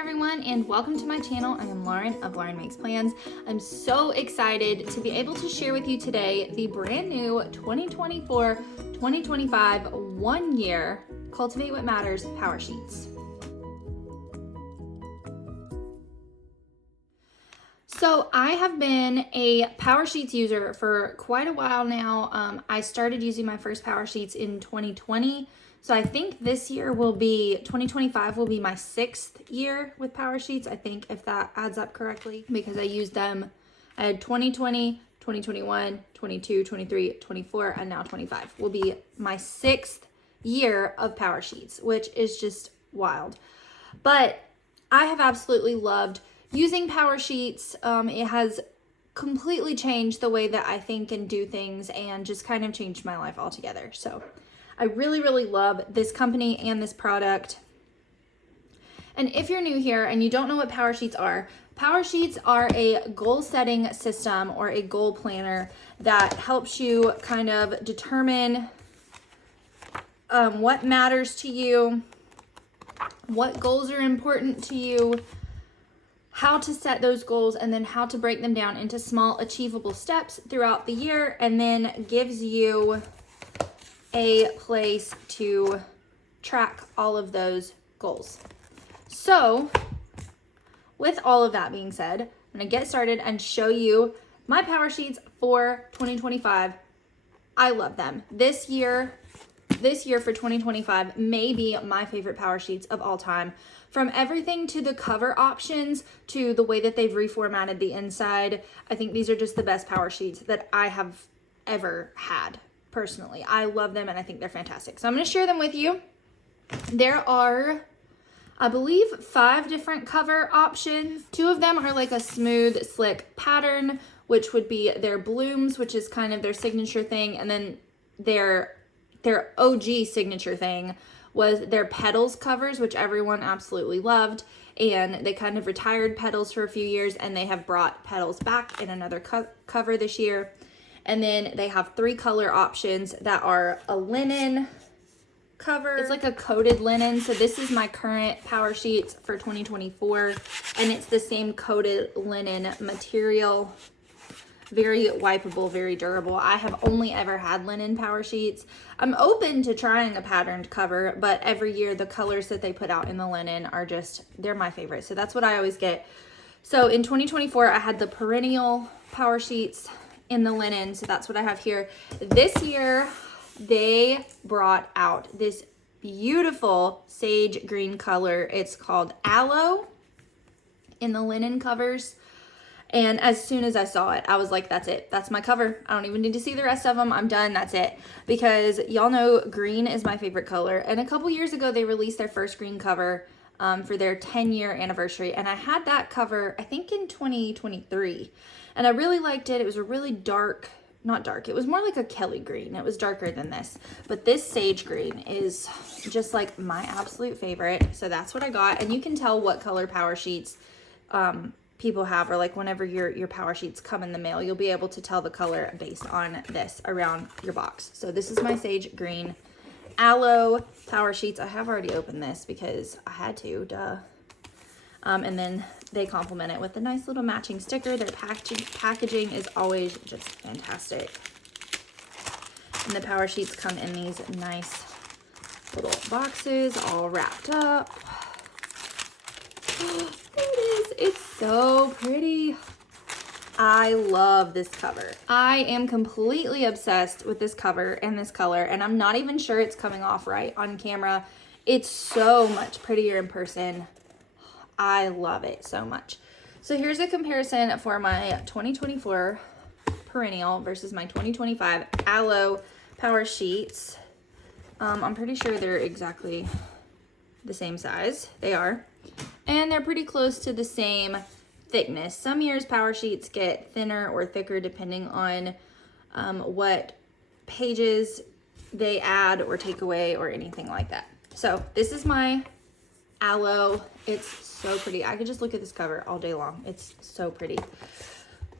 everyone, and welcome to my channel. I am Lauren of Lauren Makes Plans. I'm so excited to be able to share with you today the brand new 2024-2025 one-year Cultivate What Matters Power Sheets. So I have been a Power Sheets user for quite a while now. I started using my first Power Sheets in 2020. So I think this year 2025 will be my 6th year with Power Sheets. I think if that adds up correctly, because I used them, I had 2020, 2021, 22, 23, 24, and now 25 will be my 6th year of Power Sheets, which is just wild. But I have absolutely loved using Power Sheets. It has completely changed the way that I think and do things and just kind of changed my life altogether. So I really, really love this company and this product. And if you're new here and you don't know what Power Sheets are a goal setting system or a goal planner that helps you kind of determine what matters to you, what goals are important to you, how to set those goals, and then how to break them down into small achievable steps throughout the year, and then gives you a place to track all of those goals. So with all of that being said, I'm going to get started and show you my Power Sheets for 2025. I love them. This year for 2025 may be my favorite Power Sheets of all time. From everything to the cover options to the way that they've reformatted the inside, I think these are just the best Power Sheets that I have ever had. Personally, I love them and I think they're fantastic. So I'm going to share them with you. There are, I believe, 5 different cover options. 2 of them are like a smooth, slick pattern, which would be their blooms, which is kind of their signature thing. And then their OG signature thing was their petals covers, which everyone absolutely loved. And they kind of retired petals for a few years, and they have brought petals back in another cover this year. And then they have 3 color options that are a linen cover. It's like a coated linen. So this is my current Power Sheets for 2024. And it's the same coated linen material. Very wipeable, very durable. I have only ever had linen Power Sheets. I'm open to trying a patterned cover, but every year the colors that they put out in the linen are just, they're my favorite. So that's what I always get. So in 2024, I had the perennial Power Sheets in the linen, so that's what I have here. This year they brought out this beautiful sage green color. It's called Aloe in the linen covers, and as soon as I saw it, I was like, that's it, that's my cover. I don't even need to see the rest of them. I'm done, that's it. Because y'all know green is my favorite color, and a couple years ago they released their first green cover for their 10-year anniversary, and I had that cover I think in 2023. And I really liked it. It was a really dark, not dark, it was more like a Kelly green. It was darker than this. But this sage green is just like my absolute favorite. So that's what I got. And you can tell what color Power Sheets people have, or like whenever your Power Sheets come in the mail, you'll be able to tell the color based on this around your box. So this is my sage green Aloe Power Sheets. I have already opened this because I had to, duh. And then they complement it with a nice little matching sticker. Their packaging is always just fantastic. And the Power Sheets come in these nice little boxes all wrapped up. There it is. It's so pretty. I love this cover. I am completely obsessed with this cover and this color, and I'm not even sure it's coming off right on camera. It's so much prettier in person. I love it so much. So here's a comparison for my 2024 perennial versus my 2025 Aloe Power Sheets. I'm pretty sure they're exactly the same size. They are. And they're pretty close to the same thickness. Some years Power Sheets get thinner or thicker depending on what pages they add or take away or anything like that. So this is my Aloe. It's so pretty. I could just look at this cover all day long. It's so pretty.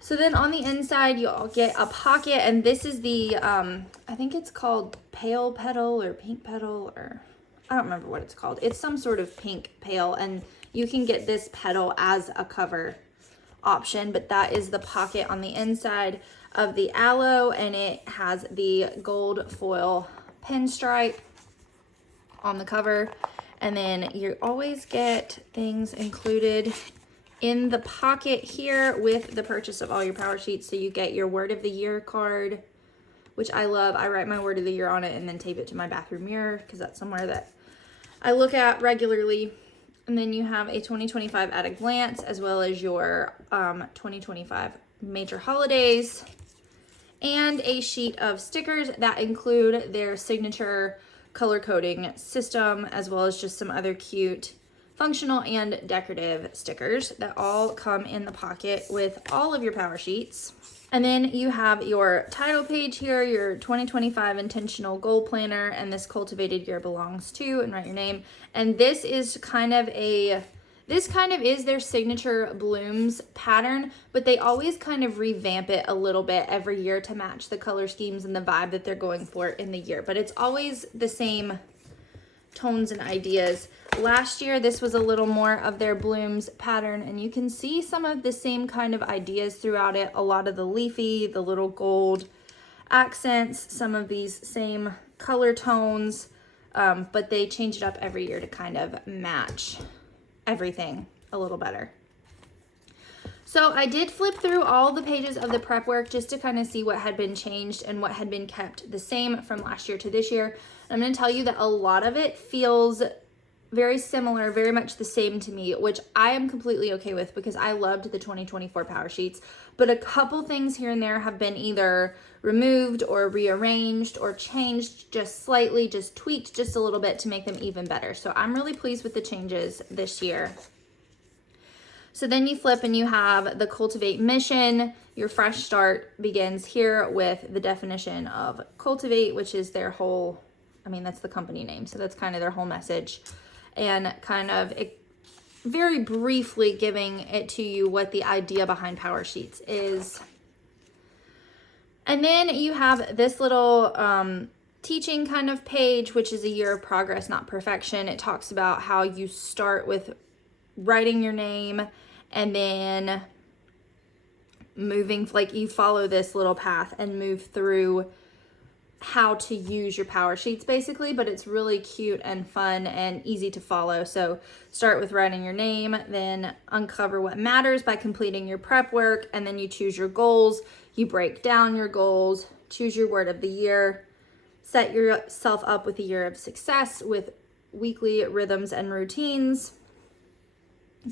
So then on the inside, you'll get a pocket, and this is the, I think it's called pale petal or pink petal, or I don't remember what it's called. It's some sort of pink pale, and you can get this petal as a cover option, but that is the pocket on the inside of the aloe, and it has the gold foil pinstripe on the cover. And then you always get things included in the pocket here with the purchase of all your power sheets. So you get your word of the year card, which I love. I write my word of the year on it and then tape it to my bathroom mirror because that's somewhere that I look at regularly. And then you have a 2025 at a glance, as well as your 2025 major holidays, and a sheet of stickers that include their signature color coding system, as well as just some other cute functional and decorative stickers that all come in the pocket with all of your power sheets. And then you have your title page here, your 2025 intentional goal planner, and this cultivated year belongs to, and write your name. And this is kind of is their signature blooms pattern, but they always kind of revamp it a little bit every year to match the color schemes and the vibe that they're going for in the year. But it's always the same tones and ideas. Last year, this was a little more of their blooms pattern, and you can see some of the same kind of ideas throughout it. A lot of the leafy, the little gold accents, some of these same color tones, but they change it up every year to kind of match everything a little better. So I did flip through all the pages of the prep work just to kind of see what had been changed and what had been kept the same from last year to this year. I'm going to tell you that a lot of it feels very similar, very much the same to me, which I am completely okay with because I loved the 2024 power sheets. But a couple things here and there have been either removed or rearranged or changed just slightly, just tweaked just a little bit to make them even better. So I'm really pleased with the changes this year. So then you flip and you have the cultivate mission. Your fresh start begins here with the definition of cultivate, which is their whole, that's the company name. So that's kind of their whole message, and kind of very briefly giving it to you what the idea behind power sheets is. And then you have this little teaching kind of page, which is a year of progress, not perfection. It talks about how you start with writing your name and then moving, like you follow this little path and move through how to use your power sheets basically, but it's really cute and fun and easy to follow. So start with writing your name, then uncover what matters by completing your prep work, and then you choose your goals. You break down your goals, choose your word of the year, set yourself up with a year of success with weekly rhythms and routines,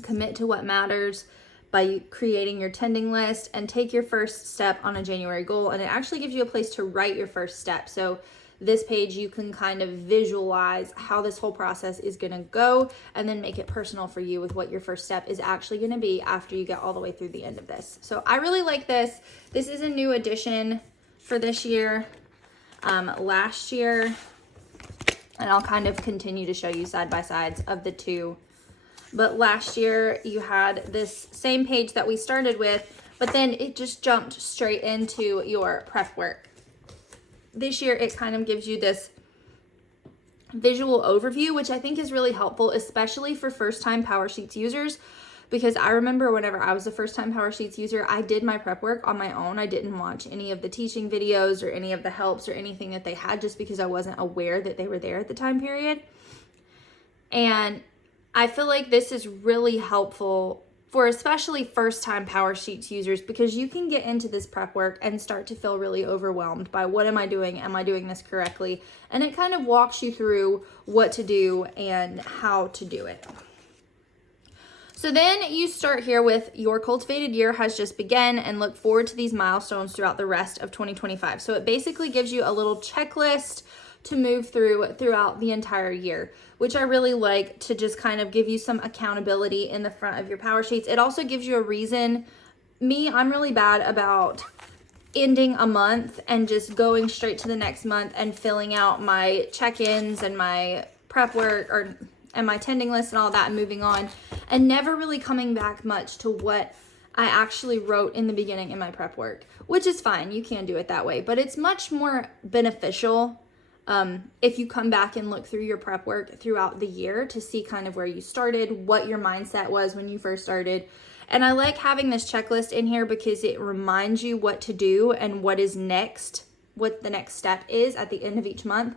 commit to what matters by creating your tending list, and take your first step on a January goal. And it actually gives you a place to write your first step. So this page, you can kind of visualize how this whole process is going to go, and then make it personal for you with what your first step is actually going to be after you get all the way through the end of this. So I really like this. This is a new addition for this year. Last year, and I'll kind of continue to show you side by sides of the two. But last year you had this same page that we started with, but then it just jumped straight into your prep work. This year it kind of gives you this visual overview, which I think is really helpful, especially for first-time power sheets users, because I remember whenever I was a first-time power sheets user, I did my prep work on my own. I didn't watch any of the teaching videos or any of the helps or anything that they had, just because I wasn't aware that they were there at the time period. And I feel like this is really helpful for especially first-time power sheets users, because you can get into this prep work and start to feel really overwhelmed by what am I doing? Am I doing this correctly? And it kind of walks you through what to do and how to do it. So then you start here with your cultivated year has just begun, and look forward to these milestones throughout the rest of 2025. So it basically gives you a little checklist to move throughout the entire year, which I really like, to just kind of give you some accountability in the front of your power sheets. It also gives you a reason. I'm really bad about ending a month and just going straight to the next month and filling out my check-ins and my prep work and my tending list and all that and moving on, and never really coming back much to what I actually wrote in the beginning in my prep work, which is fine. You can do it that way, but it's much more beneficial if you come back and look through your prep work throughout the year to see kind of where you started, what your mindset was when you first started. And I like having this checklist in here because it reminds you what to do and what is next, what the next step is at the end of each month.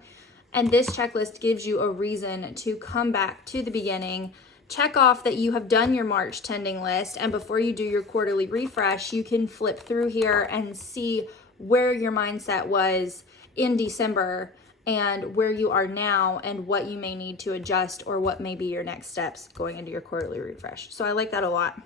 And this checklist gives you a reason to come back to the beginning, check off that you have done your March tending list, and before you do your quarterly refresh, you can flip through here and see where your mindset was in December and where you are now and what you may need to adjust or what may be your next steps going into your quarterly refresh. So I like that a lot.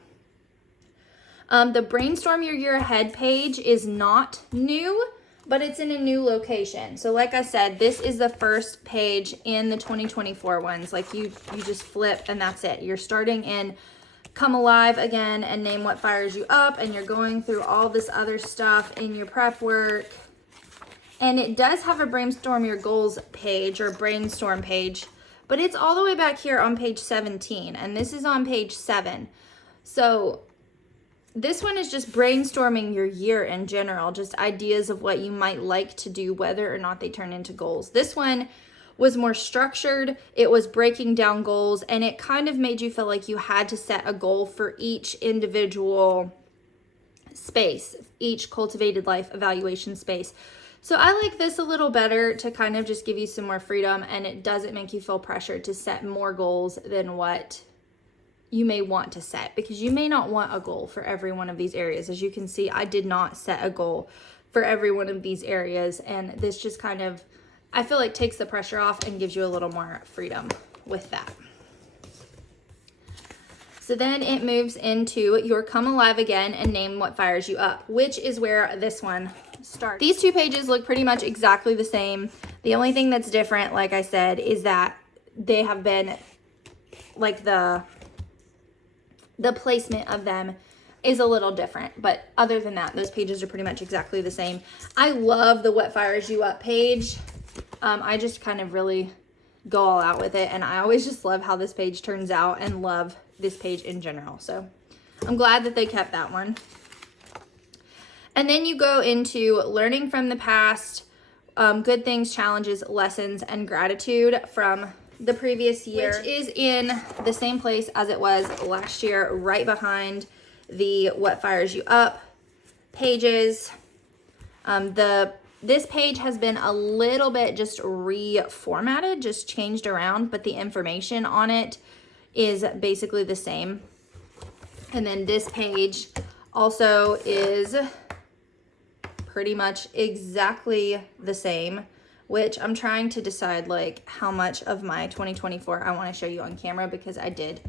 The Brainstorm Your Year Ahead page is not new, but it's in a new location. So like I said, this is the first page in the 2024 ones. Like you just flip and that's it. You're starting in Come Alive again and Name What Fires You Up, and you're going through all this other stuff in your prep work. And it does have a Brainstorm Your Goals page or brainstorm page, but it's all the way back here on page 17, and this is on page 7. So this one is just brainstorming your year in general, just ideas of what you might like to do, whether or not they turn into goals. This one was more structured. It was breaking down goals, and it kind of made you feel like you had to set a goal for each individual space, each cultivated life evaluation space. So I like this a little better to kind of just give you some more freedom, and it doesn't make you feel pressured to set more goals than what you may want to set, because you may not want a goal for every one of these areas. As you can see, I did not set a goal for every one of these areas, and this just kind of, I feel like, takes the pressure off and gives you a little more freedom with that. So then it moves into your Come Alive Again and Name What Fires You Up, which is where this one starts. These two pages look pretty much exactly the same. The only thing that's different, like I said, is that they have been, like, the placement of them is a little different. But other than that, those pages are pretty much exactly the same. I love the What Fires You Up page. I just kind of really go all out with it, and I always just love how this page turns out and love this page in general. So I'm glad that they kept that one. And then you go into learning from the past, good things, challenges, lessons, and gratitude from the previous year, which is in the same place as it was last year, right behind the What Fires You Up pages. This page has been a little bit just reformatted, just changed around, but the information on it is basically the same. And then this page also is pretty much exactly the same, which I'm trying to decide like how much of my 2024 I want to show you on camera, because I did,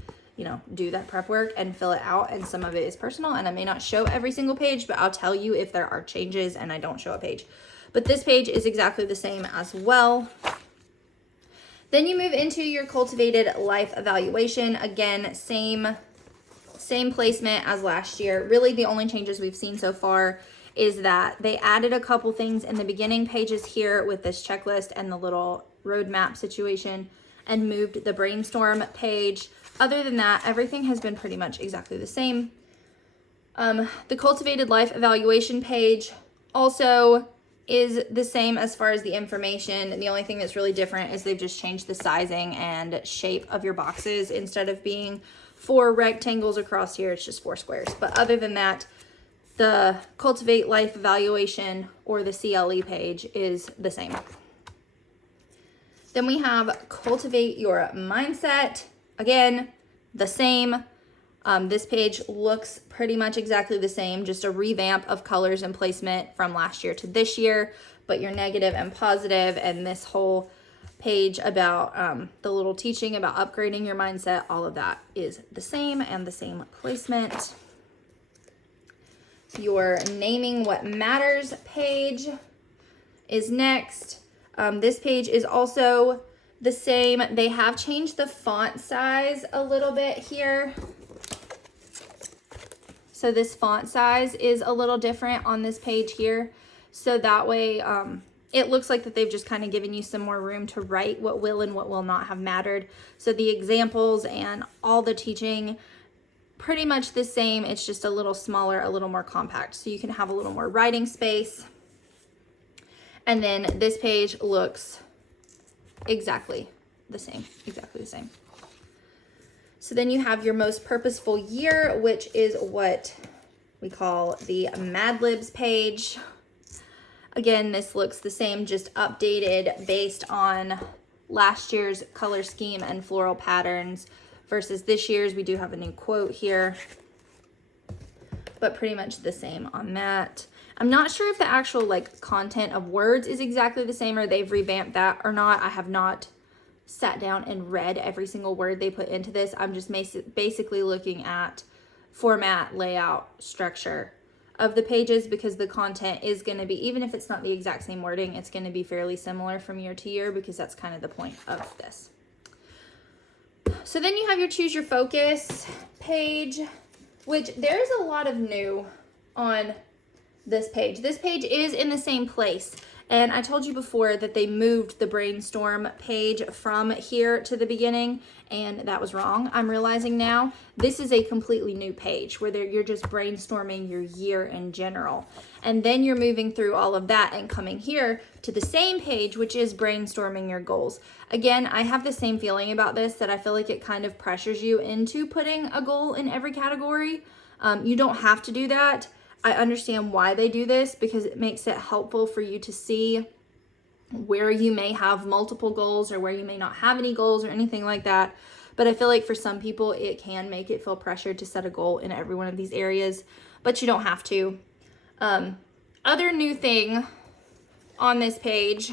do that prep work and fill it out, and some of it is personal, and I may not show every single page, but I'll tell you if there are changes and I don't show a page. But this page is exactly the same as well. Then you move into your cultivated life evaluation. Again, same placement as last year. Really, the only changes we've seen so far is that they added a couple things in the beginning pages here with this checklist and the little roadmap situation, and moved the brainstorm page. Other than that, everything has been pretty much exactly the same. The cultivated life evaluation page also is the same as far as the information. The only thing that's really different is they've just changed the sizing and shape of your boxes. Instead of being 4 rectangles across here, it's just 4 squares. But other than that, the Cultivate Life Evaluation, or the CLE page, is the same. Then we have Cultivate Your Mindset. Again, the same. This page looks pretty much exactly the same, just a revamp of colors and placement from last year to this year, but your negative and positive, and this whole page about the little teaching about upgrading your mindset, all of that is the same and the same placement. Your Naming What Matters page is next. This page is also the same. They have changed the font size a little bit here. So this font size is a little different on this page here. So that way it looks like that they've just kind of given you some more room to write what will and what will not have mattered. So the examples and all the teaching, pretty much the same. It's just a little smaller, a little more compact. So you can have a little more writing space. And then this page looks exactly the same, exactly the same. So then you have your most purposeful year, which is what we call the Mad Libs page. Again, this looks the same, just updated based on last year's color scheme and floral patterns versus this year's. We do have a new quote here, but pretty much the same on that. I'm not sure if the actual like content of words is exactly the same or they've revamped that or not. I have not sat down and read every single word they put into this. I'm just basically looking at format, layout, structure of the pages because the content is going to be, even if it's not the exact same wording, it's going to be fairly similar from year to year because that's kind of the point of this. So then you have your choose your focus page, which there's a lot of new on this page. This page is in the same place. And I told you before that they moved the brainstorm page from here to the beginning, and that was wrong. I'm realizing now this is a completely new page where you're just brainstorming your year in general. And then you're moving through all of that and coming here to the same page, which is brainstorming your goals. Again, I have the same feeling about this, that I feel like it kind of pressures you into putting a goal in every category. You don't have to do that. I understand why they do this because it makes it helpful for you to see where you may have multiple goals or where you may not have any goals or anything like that. But I feel like for some people, it can make it feel pressured to set a goal in every one of these areas, but you don't have to. Other new thing on this page,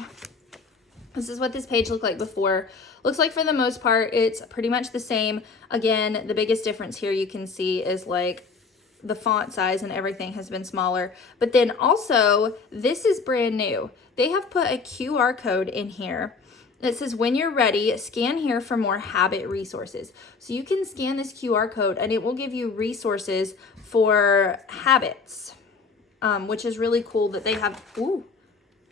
this is what this page looked like before. Looks like for the most part, it's pretty much the same. Again, the biggest difference here you can see is like the font size and everything has been smaller. But then also, this is brand new. They have put a QR code in here that says, when you're ready, scan here for more habit resources. So you can scan this QR code and it will give you resources for habits, which is really cool that they have, ooh,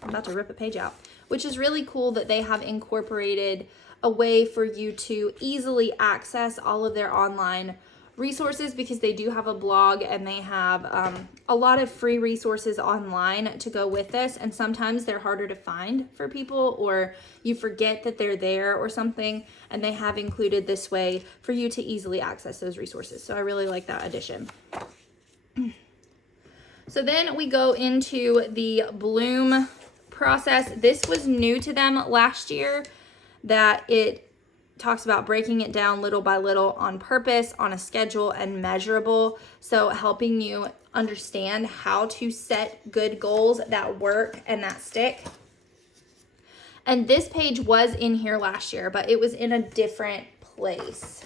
I'm about to rip a page out, which is really cool that they have incorporated a way for you to easily access all of their online resources, because they do have a blog and they have a lot of free resources online to go with this, and sometimes they're harder to find for people or you forget that they're there or something, and they have included this way for you to easily access those resources. So I really like that addition. So then we go into the bloom process. This was new to them last year, that it talks about breaking it down little by little on purpose, on a schedule, and measurable. So helping you understand how to set good goals that work and that stick. And this page was in here last year, but it was in a different place,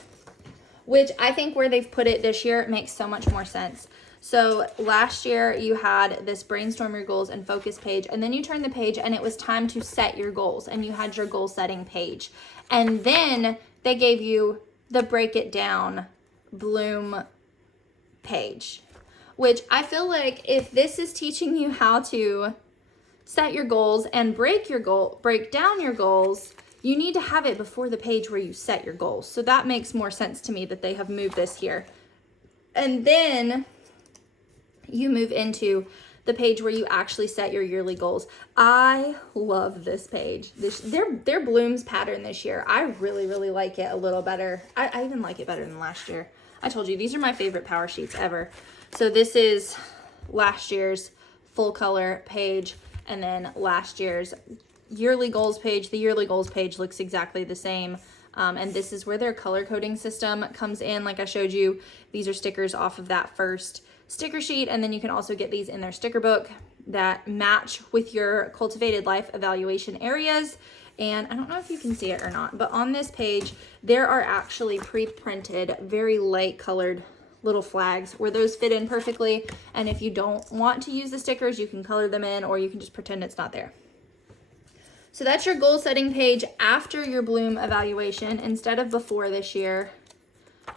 which I think where they've put it this year, it makes so much more sense. So last year you had this brainstorm your goals and focus page, and then you turned the page and it was time to set your goals, and you had your goal setting page. And then they gave you the break it down bloom page, which I feel like if this is teaching you how to set your goals and break down your goals, you need to have it before the page where you set your goals. So that makes more sense to me that they have moved this here. And then you move into the page where you actually set your yearly goals. I love this page. Their blooms pattern this year, I really, really like it a little better. I even like it better than last year. I told you, these are my favorite power sheets ever. So this is last year's full color page, and then last year's yearly goals page. The yearly goals page looks exactly the same. And this is where their color coding system comes in. Like I showed you, these are stickers off of that first sticker sheet, and then you can also get these in their sticker book that match with your cultivated life evaluation areas. And I don't know if you can see it or not, but on this page there are actually pre-printed very light colored little flags where those fit in perfectly, and if you don't want to use the stickers, you can color them in, or you can just pretend it's not there. So that's your goal setting page after your bloom evaluation instead of before this year,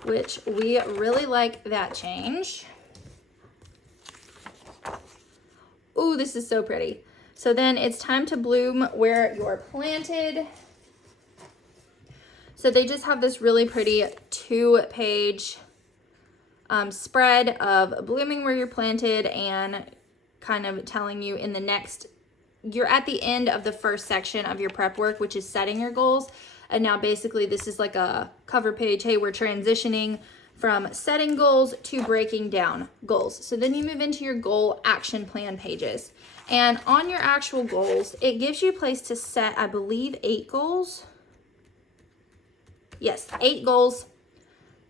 which we really like that change. Ooh, this is so pretty. So then it's time to bloom where you're planted. So they just have this really pretty 2-page spread of blooming where you're planted and kind of telling you in the next you're at the end of the first section of your prep work, which is setting your goals. And now basically this is like a cover page. Hey, we're transitioning from setting goals to breaking down goals. So then you move into your goal action plan pages. And on your actual goals, it gives you a place to set, I believe, 8 goals. Yes, 8 goals.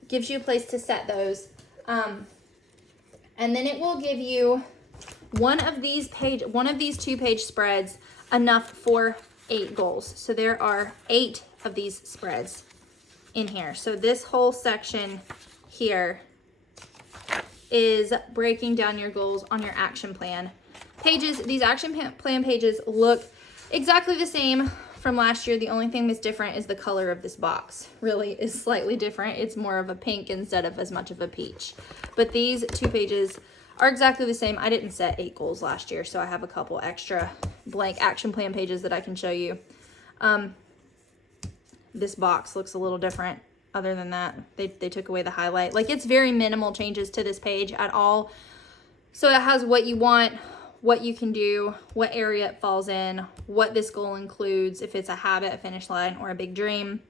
Gives you a place to set those. And then it will give you one of these 2-page spreads enough for 8 goals. So there are 8 of these spreads in here. So this whole section here is breaking down your goals on your action plan pages. These action plan pages look exactly the same from last year. The only thing that's different is the color of this box really is slightly different. It's more of a pink instead of as much of a peach. But these 2 pages are exactly the same. I didn't set 8 goals last year, so I have a couple extra blank action plan pages that I can show you. This box looks a little different. Other than that, they took away the highlight. Like, it's very minimal changes to this page at all. So it has what you want, what you can do, what area it falls in, what this goal includes, if it's a habit, a finish line, or a big dream.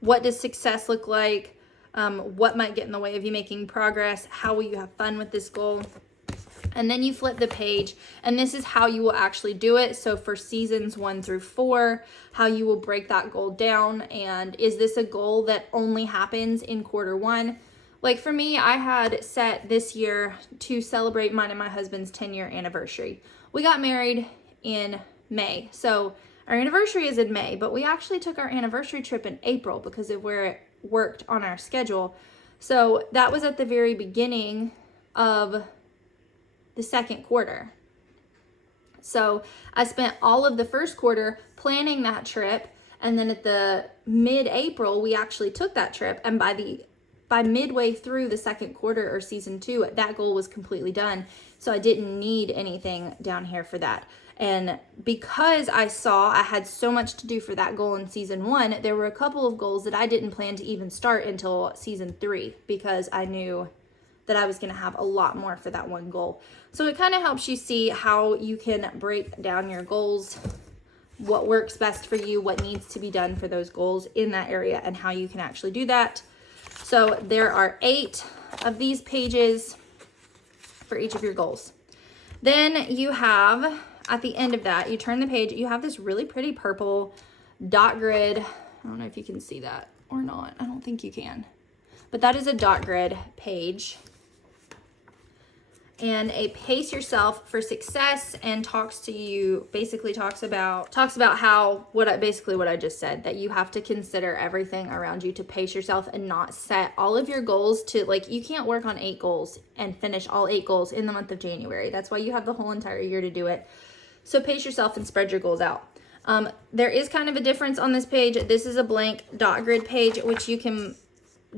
What does success look like? What might get in the way of you making progress? How will you have fun with this goal? And then you flip the page, and this is how you will actually do it. So for seasons 1 through 4, how you will break that goal down. And is this a goal that only happens in quarter 1? Like for me, I had set this year to celebrate mine and my husband's 10-year anniversary. We got married in May. So our anniversary is in May, but we actually took our anniversary trip in April because of where it worked on our schedule. So that was at the very beginning of the second quarter. So I spent all of the first quarter planning that trip, and then at the mid-April we actually took that trip, and by midway through the second quarter or season 2, that goal was completely done. So I didn't need anything down here for that. And because I saw I had so much to do for that goal in season 1, there were a couple of goals that I didn't plan to even start until season 3 because I knew that I was going to have a lot more for that one goal. So it kind of helps you see how you can break down your goals, what works best for you, what needs to be done for those goals in that area, and how you can actually do that. So there are 8 of these pages for each of your goals. Then you have, at the end of that, you turn the page, you have this really pretty purple dot grid. I don't know if you can see that or not. I don't think you can. But that is a dot grid page. And a pace yourself for success, and basically talks about how what I just said, that you have to consider everything around you to pace yourself and not set all of your goals to, like, you can't work on 8 goals and finish all 8 goals in the month of January. That's why you have the whole entire year to do it. So pace yourself and spread your goals out. There is kind of a difference on this page. This is a blank dot grid page, which you can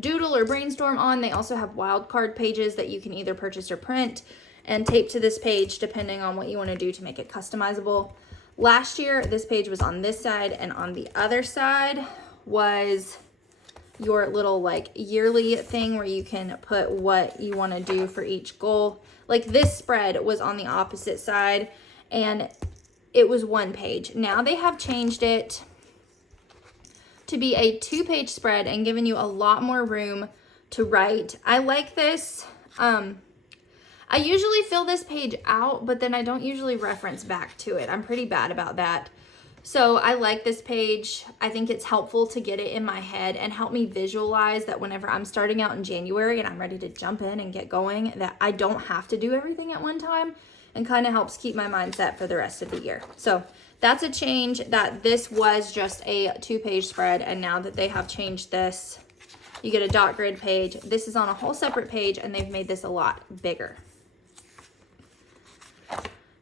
doodle or brainstorm on. They also have wildcard pages that you can either purchase or print and tape to this page depending on what you want to do to make it customizable. Last year, this page was on this side, and on the other side was your little like yearly thing where you can put what you want to do for each goal. Like this spread was on the opposite side, and it was 1 page. Now they have changed it to be a 2-page spread and given you a lot more room to write. I like this. I usually fill this page out, but then I don't usually reference back to it. I'm pretty bad about that. So I like this page. I think it's helpful to get it in my head and help me visualize that whenever I'm starting out in January and I'm ready to jump in and get going, that I don't have to do everything at one time, and kind of helps keep my mindset for the rest of the year. So that's a change, that this was just a 2-page spread, and now that they have changed this, you get a dot grid page. This is on a whole separate page, and they've made this a lot bigger.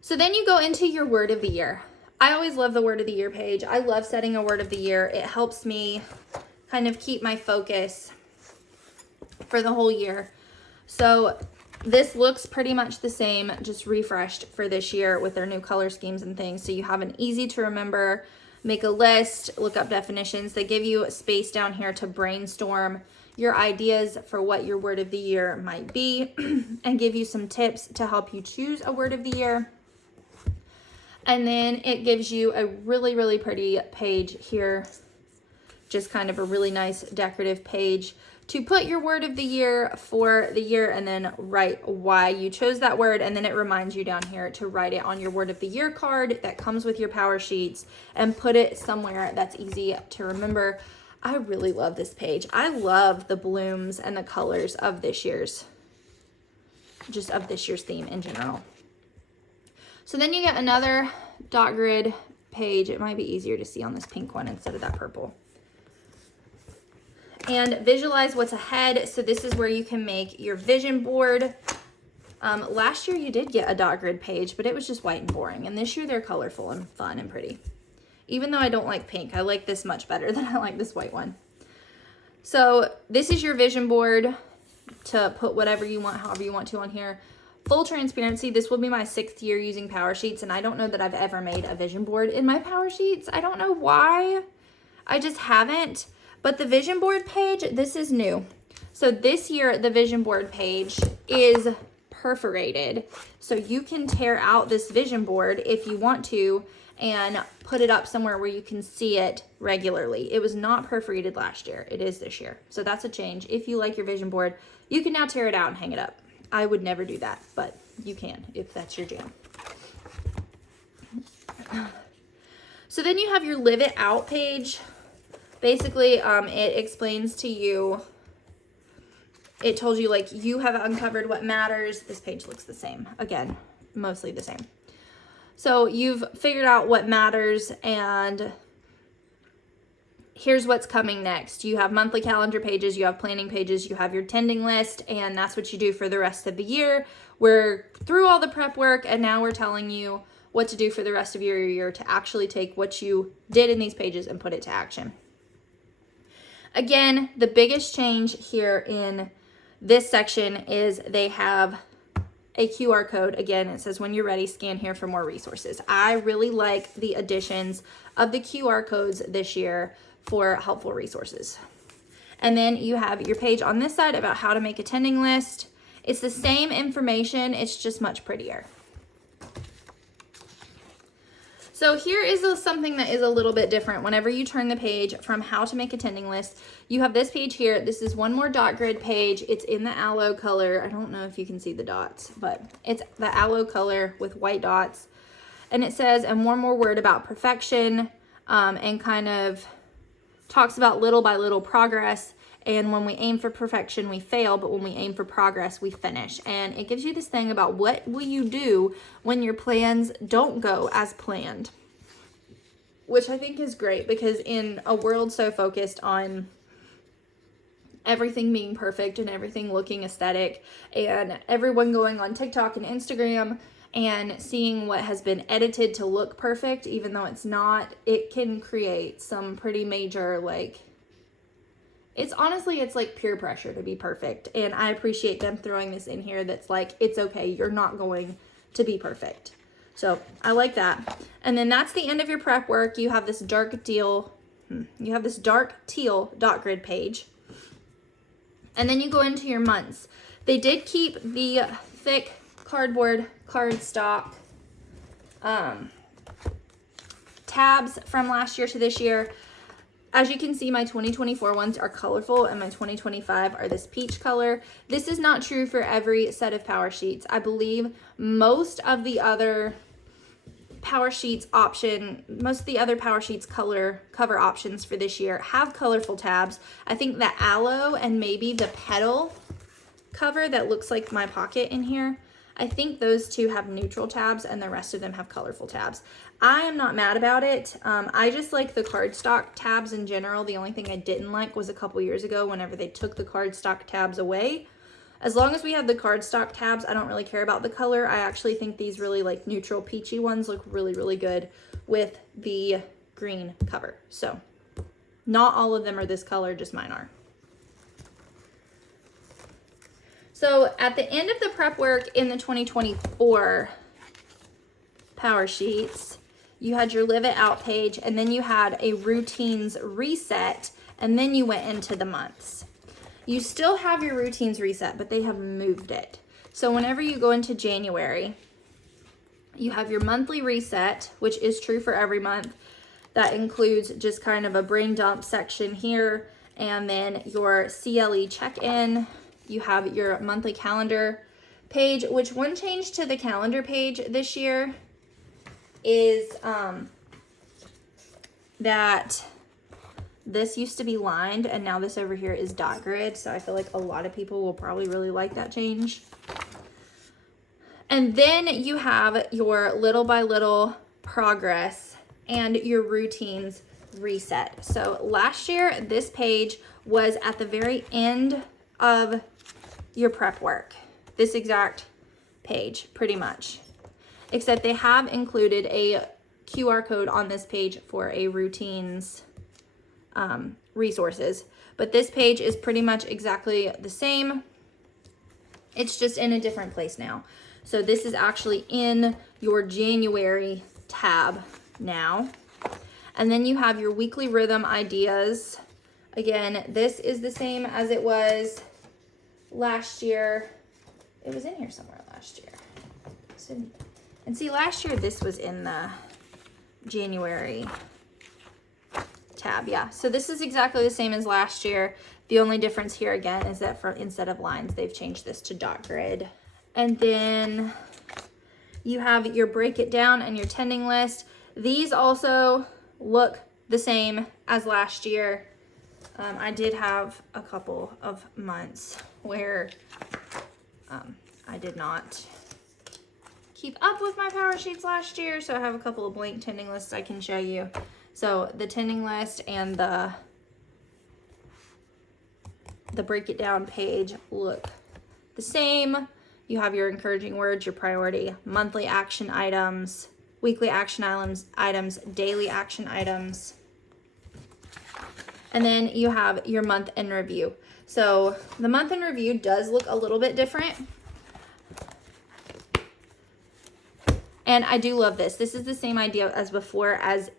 So then you go into your word of the year. I always love the word of the year page. I love setting a word of the year. It helps me kind of keep my focus for the whole year. So this looks pretty much the same, just refreshed for this year with their new color schemes and things. So you have an easy to remember, make a list, look up definitions. They give you space down here to brainstorm your ideas for what your word of the year might be and give you some tips to help you choose a word of the year. And then it gives you a really, really pretty page here. Just kind of a really nice decorative page to put your word of the year for the year and then write why you chose that word. And then it reminds you down here to write it on your word of the year card that comes with your power sheets and put it somewhere that's easy to remember. I really love this page. I love the blooms and the colors of this year's theme in general. So then you get another dot grid page. It might be easier to see on this pink one instead of that purple. And visualize what's ahead. So this is where you can make your vision board. Last year you did get a dot grid page, but it was just white and boring. And this year they're colorful and fun and pretty. Even though I don't like pink, I like this much better than I like this white one. So this is your vision board to put whatever you want, however you want to on here. Full transparency, this will be my 6th year using power sheets, and I don't know that I've ever made a vision board in my power sheets. I don't know why. I just haven't. But the vision board page, this is new. So this year, the vision board page is perforated. So you can tear out this vision board if you want to and put it up somewhere where you can see it regularly. It was not perforated last year. It is this year. So that's a change. If you like your vision board, you can now tear it out and hang it up. I would never do that, but you can if that's your jam. So then you have your Live It Out page. Basically, it explains to you, it told you like you have uncovered what matters. This page looks the same. Again, mostly the same. So you've figured out what matters and here's what's coming next. You have monthly calendar pages, you have planning pages, you have your tending list, and that's what you do for the rest of the year. We're through all the prep work and now we're telling you what to do for the rest of your year to actually take what you did in these pages and put it to action. Again, the biggest change here in this section is they have a QR code. Again, it says when you're ready, scan here for more resources. I really like the additions of the QR codes this year for helpful resources. And then you have your page on this side about how to make a tending list. It's the same information, it's just much prettier. So here is something that is a little bit different. Whenever you turn the page from how to make a tending list, you have this page here. This is one more dot grid page. It's in the aloe color. I don't know if you can see the dots, but it's the aloe color with white dots. And it says, and one more word about perfection, and kind of talks about little by little progress. And when we aim for perfection, we fail, but when we aim for progress, we finish. And it gives you this thing about what will you do when your plans don't go as planned, which I think is great because in a world so focused on everything being perfect and everything looking aesthetic and everyone going on TikTok and Instagram and seeing what has been edited to look perfect, even though it's not, it can create some pretty major, like, it's honestly, it's like peer pressure to be perfect. And I appreciate them throwing this in here that's like, it's okay, you're not going to be perfect. So I like that. And then that's the end of your prep work. You have this dark teal dot grid page. And then you go into your months. They did keep the thick cardboard cardstock tabs from last year to this year. As you can see, my 2024 ones are colorful and my 2025 are this peach color. This is not true for every set of power sheets. I believe most of the other power sheets cover options for this year have colorful tabs. I think the aloe and maybe the petal cover that looks like my pocket in here, I think those two have neutral tabs and the rest of them have colorful tabs. I am not mad about it. I just like the cardstock tabs in general. The only thing I didn't like was a couple years ago whenever they took the cardstock tabs away. As long as we have the cardstock tabs, I don't really care about the color. I actually think these really like neutral peachy ones look really, really good with the green cover. So not all of them are this color, just mine are. So at the end of the prep work in the 2024 power sheets, you had your Live It Out page, and then you had a routines reset, and then you went into the months. You still have your routines reset, but they have moved it. So whenever you go into January, You have your monthly reset, which is true for every month. That includes just kind of a brain dump section here, and then your CLE check-in. You have your monthly calendar page, which one change to the calendar page this year is that this used to be lined and now this over here is dot grid. So I feel like a lot of people will probably really like that change. And then you have your little by little progress and your routines reset. So last year, this page was at the very end of your prep work. This exact page, pretty much. Except they have included a QR code on this page for a routines resources. But this page is pretty much exactly the same. It's just in a different place now. So this is actually in your January tab now. And then you have your weekly rhythm ideas. Again, this is the same as it was last year. It was in here somewhere last year. And see, last year this was in the January tab. Yeah, so this is exactly the same as last year. The only difference here again is that instead of lines, they've changed this to dot grid. And then you have your break it down and your tending list. These also look the same as last year. I did have a couple of months where I did not keep up with my power sheets last year, so I have a couple of blank tending lists I can show you. So the tending list and the break it down page look the same. You have your encouraging words, your priority, monthly action items, weekly action items, daily action items. And then you have your month in review. So the month in review does look a little bit different. And I do love this. This is the same idea as before, as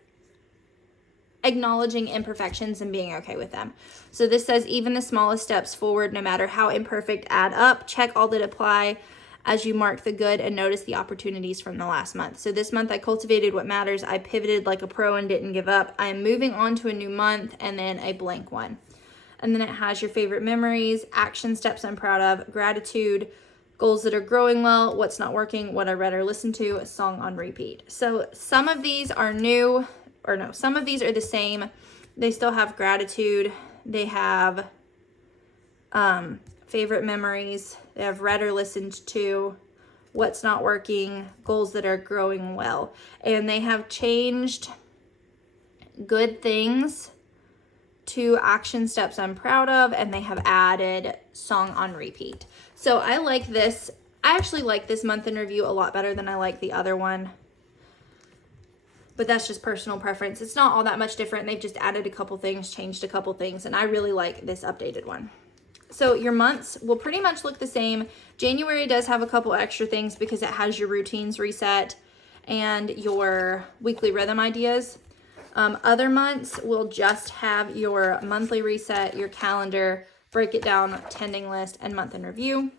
acknowledging imperfections and being okay with them. So this says even the smallest steps forward, no matter how imperfect, add up. Check all that apply as you mark the good and notice the opportunities from the last month. So this month I cultivated what matters. I pivoted like a pro and didn't give up. I am moving on to a new month, and then a blank one. And then it has your favorite memories, action steps I'm proud of, gratitude, goals that are growing well, what's not working, what I read or listened to, a song on repeat. So some of these are new, or no, some of these are the same. They still have gratitude. They have favorite memories. They have read or listened to, what's not working, goals that are growing well. And they have changed good things to action steps I'm proud of, and they have added song on repeat. So I like this. I actually like this month in review a lot better than I like the other one. But that's just personal preference. It's not all that much different. They've just added a couple things, changed a couple things, and I really like this updated one. So your months will pretty much look the same. January does have a couple extra things because it has your routines reset and your weekly rhythm ideas. Other months will just have your monthly reset, your calendar, break it down, tending list, and month in review.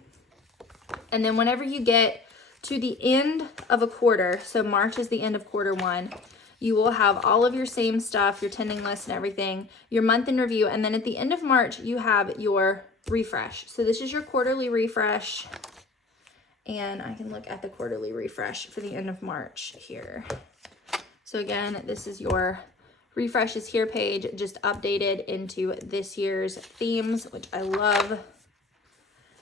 And then whenever you get to the end of a quarter, so March is the end of quarter one, you will have all of your same stuff, your tending list and everything, your month in review, and then at the end of March, you have your refresh. So this is your quarterly refresh, and I can look at the quarterly refresh for the end of March here. So again, this is your refresh is here page, just updated into this year's themes, which I love.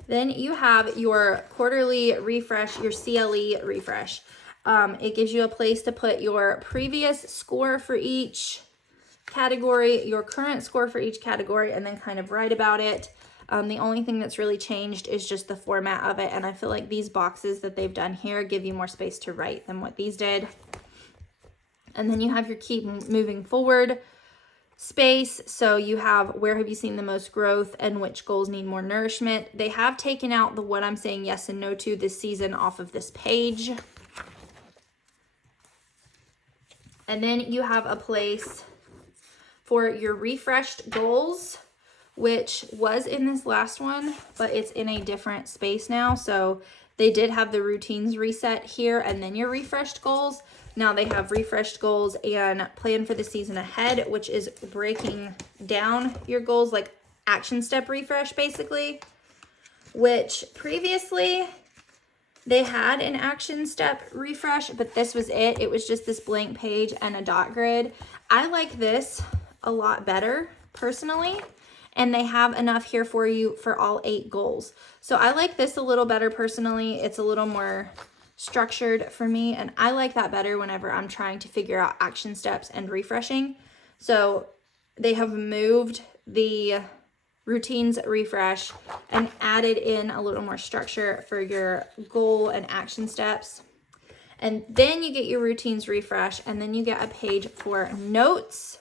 Then you have your quarterly refresh, your CLE refresh. It gives you a place to put your previous score for each category, your current score for each category, and then kind of write about it. The only thing that's really changed is just the format of it, and I feel like these boxes that they've done here give you more space to write than what these did. And then you have your keep moving forward space. So you have where have you seen the most growth and which goals need more nourishment. They have taken out the what I'm saying yes and no to this season off of this page. And then you have a place for your refreshed goals, which was in this last one, but it's in a different space now. So they did have the routines reset here and then your refreshed goals. Now they have refreshed goals and plan for the season ahead, which is breaking down your goals, like action step refresh basically, which previously they had an action step refresh, but this was it. It was just this blank page and a dot grid. I like this a lot better personally, and they have enough here for you for all 8 goals. So I like this a little better personally. It's a little more structured for me, and I like that better whenever I'm trying to figure out action steps and refreshing. So they have moved the routines refresh and added in a little more structure for your goal and action steps. And then you get your routines refresh, and then you get a page for notes.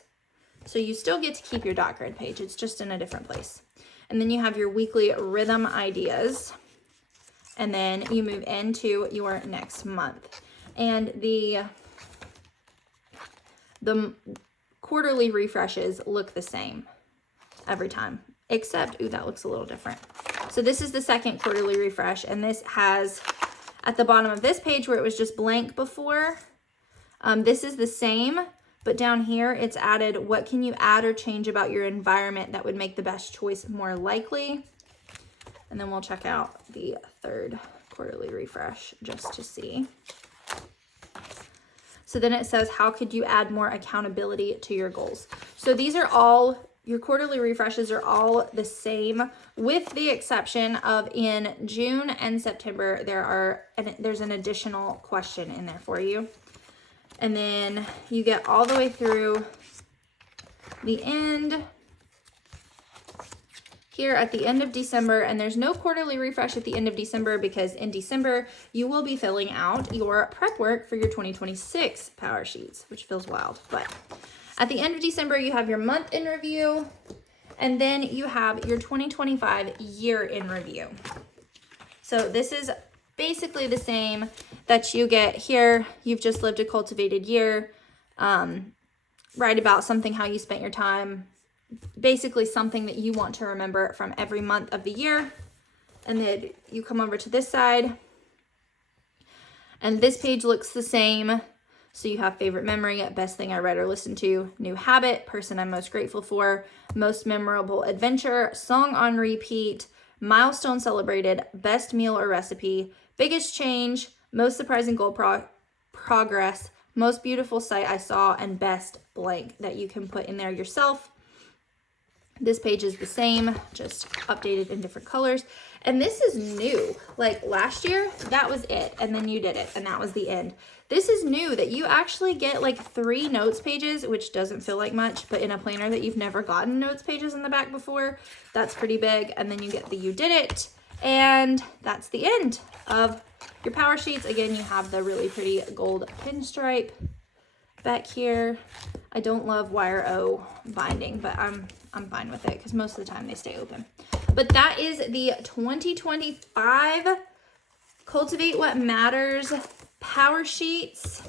So you still get to keep your dot grid page. It's just in a different place. And then you have your weekly rhythm ideas. And then you move into your next month. And the quarterly refreshes look the same every time, except, ooh, that looks a little different. So this is the second quarterly refresh, and this has, at the bottom of this page where it was just blank before, this is the same, but down here it's added, what can you add or change about your environment that would make the best choice more likely? And then we'll check out the third quarterly refresh just to see. So then it says, how could you add more accountability to your goals? So these are all, your quarterly refreshes are all the same, with the exception of in June and September, there's an additional question in there for you. And then you get all the way through the end here at the end of December, and there's no quarterly refresh at the end of December because in December you will be filling out your prep work for your 2026 Power Sheets, which feels wild. But at the end of December you have your month in review, and then you have your 2025 year in review. So this is basically the same that you get here. You've just lived a cultivated year. Write about something, how you spent your time, basically something that you want to remember from every month of the year. And then you come over to this side, and this page looks the same. So you have favorite memory, best thing I read or listened to, new habit, person I'm most grateful for, most memorable adventure, song on repeat, milestone celebrated, best meal or recipe, biggest change, most surprising goal progress, most beautiful sight I saw, and best blank that you can put in there yourself. This page is the same, just updated in different colors. And this is new. Like last year, that was it. And then you did it, and that was the end. This is new, that you actually get like 3 notes pages, which doesn't feel like much, but in a planner that you've never gotten notes pages in the back before, that's pretty big. And then you get the you did it. And that's the end of your Power Sheets. Again, you have the really pretty gold pinstripe back here. I don't love wire O binding, but I'm fine with it because most of the time they stay open. But that is the 2025 Cultivate What Matters Power Sheets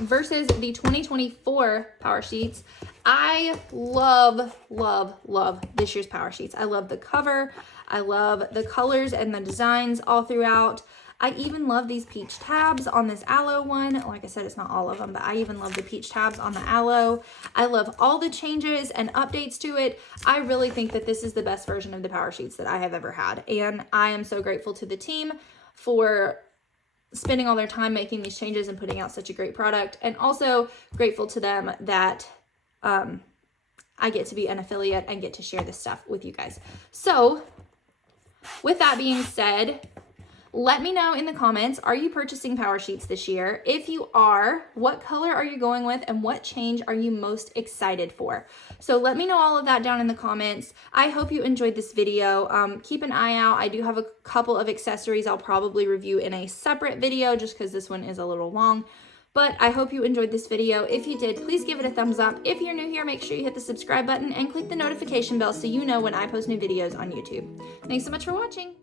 versus the 2024 Power Sheets. I love, love, love this year's Power Sheets. I love the cover. I love the colors and the designs all throughout. I even love these peach tabs on this aloe one. Like I said, it's not all of them, but I even love the peach tabs on the aloe. I love all the changes and updates to it. I really think that this is the best version of the Power Sheets that I have ever had. And I am so grateful to the team for spending all their time making these changes and putting out such a great product. And also grateful to them that I get to be an affiliate and get to share this stuff with you guys. So with that being said, let me know in the comments, are you purchasing Power Sheets this year? If you are, what color are you going with, and what change are you most excited for? So let me know all of that down in the comments. I hope you enjoyed this video. Keep an eye out. I do have a couple of accessories I'll probably review in a separate video just because this one is a little long. But I hope you enjoyed this video. If you did, please give it a thumbs up. If you're new here, make sure you hit the subscribe button and click the notification bell so you know when I post new videos on YouTube. Thanks so much for watching.